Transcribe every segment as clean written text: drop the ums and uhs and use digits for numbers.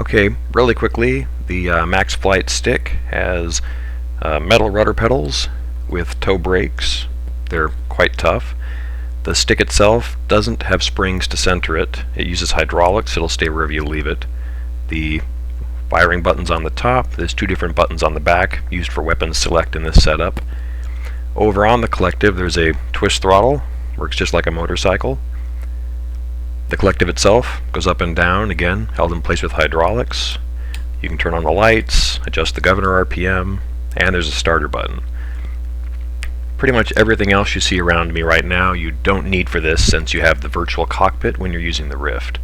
Okay, really quickly, the Max Flight stick has metal rudder pedals with toe brakes. They're quite tough. The stick itself doesn't have springs to center it. It uses hydraulics. It'll stay wherever you leave it. The firing buttons on the top. There's two different buttons on the back used for weapons select in this setup. Over on the Collective there's a twist throttle. Works just like a motorcycle. The Collective itself goes up and down, again held in place with hydraulics. You can turn on the lights, adjust the governor RPM, and there's a starter button. Pretty much everything else you see around me right now you don't need for this, since you have the virtual cockpit when you're using the Rift.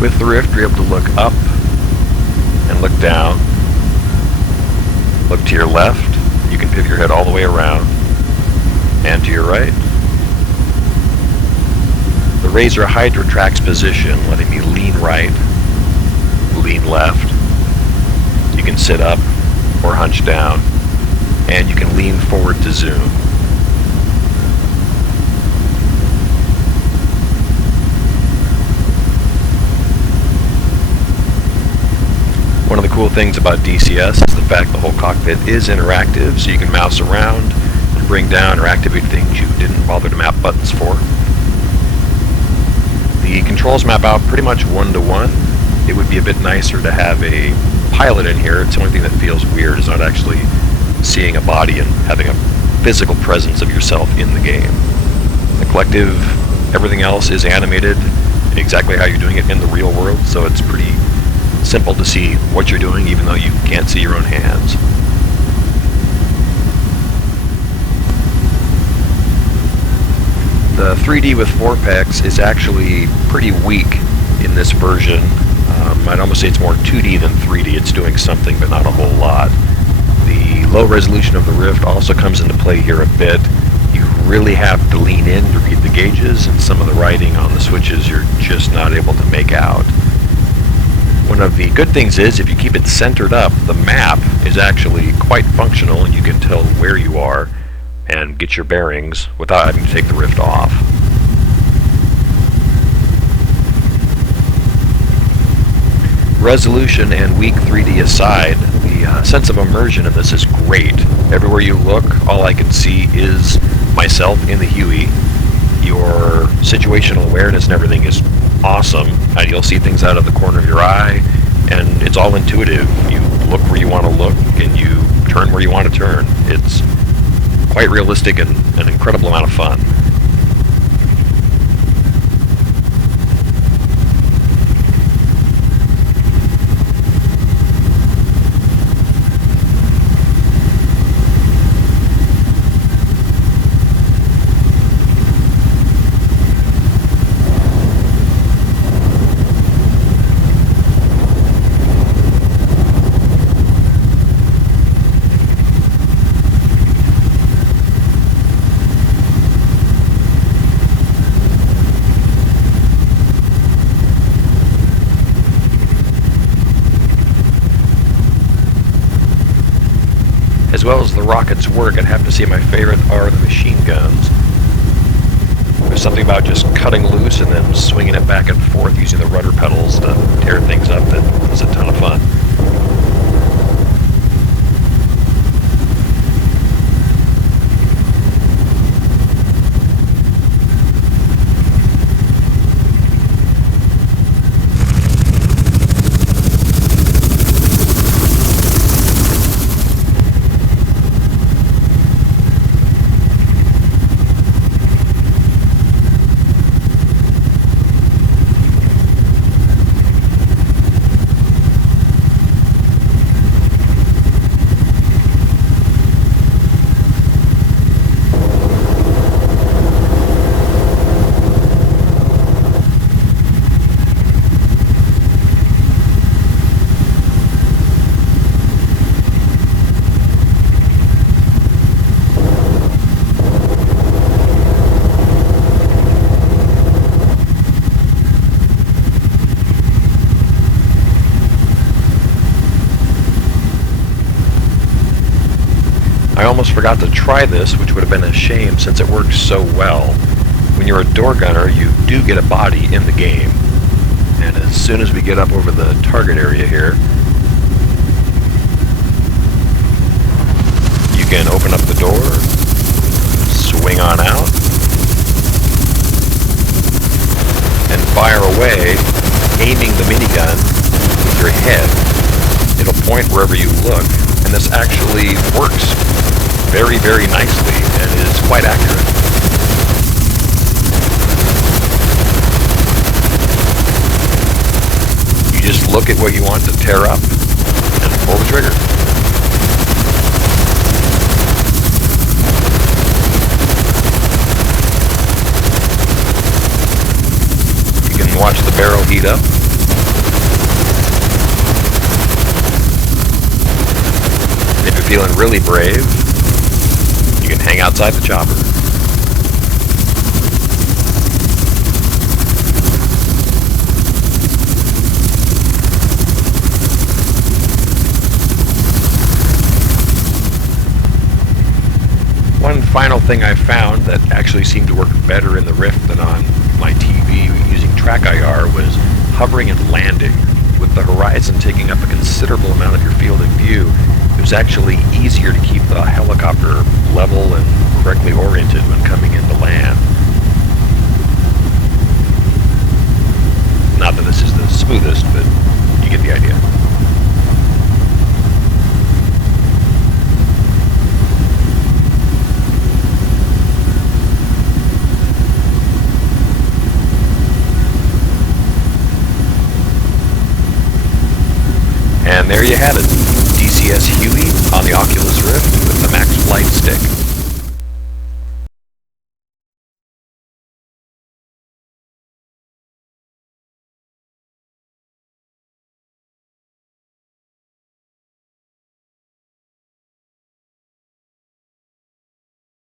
With the Rift you're able to look up and look down. Look to your left, you can pivot your head all the way around, and to your right. The Razer Hydra tracks position, letting me lean right, lean left. You can sit up or hunch down, and you can lean forward to zoom. One of the cool things about DCS is the fact the whole cockpit is interactive, so you can mouse around and bring down or activate things you didn't bother to map buttons for. The controls map out pretty much one-to-one. It would be a bit nicer to have a pilot in here. It's the only thing that feels weird is not actually seeing a body and having a physical presence of yourself in the game. The Collective, everything else is animated exactly how you're doing it in the real world, so it's pretty simple to see what you're doing even though you can't see your own hands. The 3D with VorpX is actually pretty weak in this version. I'd almost say it's more 2D than 3D. It's doing something, but not a whole lot. The low resolution of the Rift also comes into play here a bit. You really have to lean in to read the gauges, and some of the writing on the switches you're just not able to make out. One of the good things is, if you keep it centered up, the map is actually quite functional, and you can tell where you are and get your bearings without having to take the Rift off. Resolution and weak 3D aside, the sense of immersion in this is great. Everywhere you look, all I can see is myself in the Huey. Your situational awareness and everything is awesome, and you'll see things out of the corner of your eye, and it's all intuitive. You look where you want to look, and you turn where you want to turn. It's quite realistic and an incredible amount of fun. As well as the rockets work, I'd have to say my favorite are the machine guns. There's something about just cutting loose and then swinging it back and forth using the rudder pedals to tear things up that is a ton of fun. I almost forgot to try this, which would have been a shame since it works so well. When you're a door gunner, you do get a body in the game. And as soon as we get up over the target area here, you can open up the door, swing on out, and fire away, aiming the minigun with your head. It'll point wherever you look, and this actually works very, very nicely and is quite accurate. You just look at what you want to tear up and pull the trigger. You can watch the barrel heat up. If you're feeling really brave, you can hang outside the chopper. One final thing I found that actually seemed to work better in the Rift than on my TV using track IR was hovering and landing. With the horizon taking up a considerable amount of your field of view, it was actually easier to keep the helicopter level and correctly oriented when coming into land. Not that this is the smoothest, but you get the idea. And there you have it, DCS Huey on the Oculus Rift with the Max Flight Stick.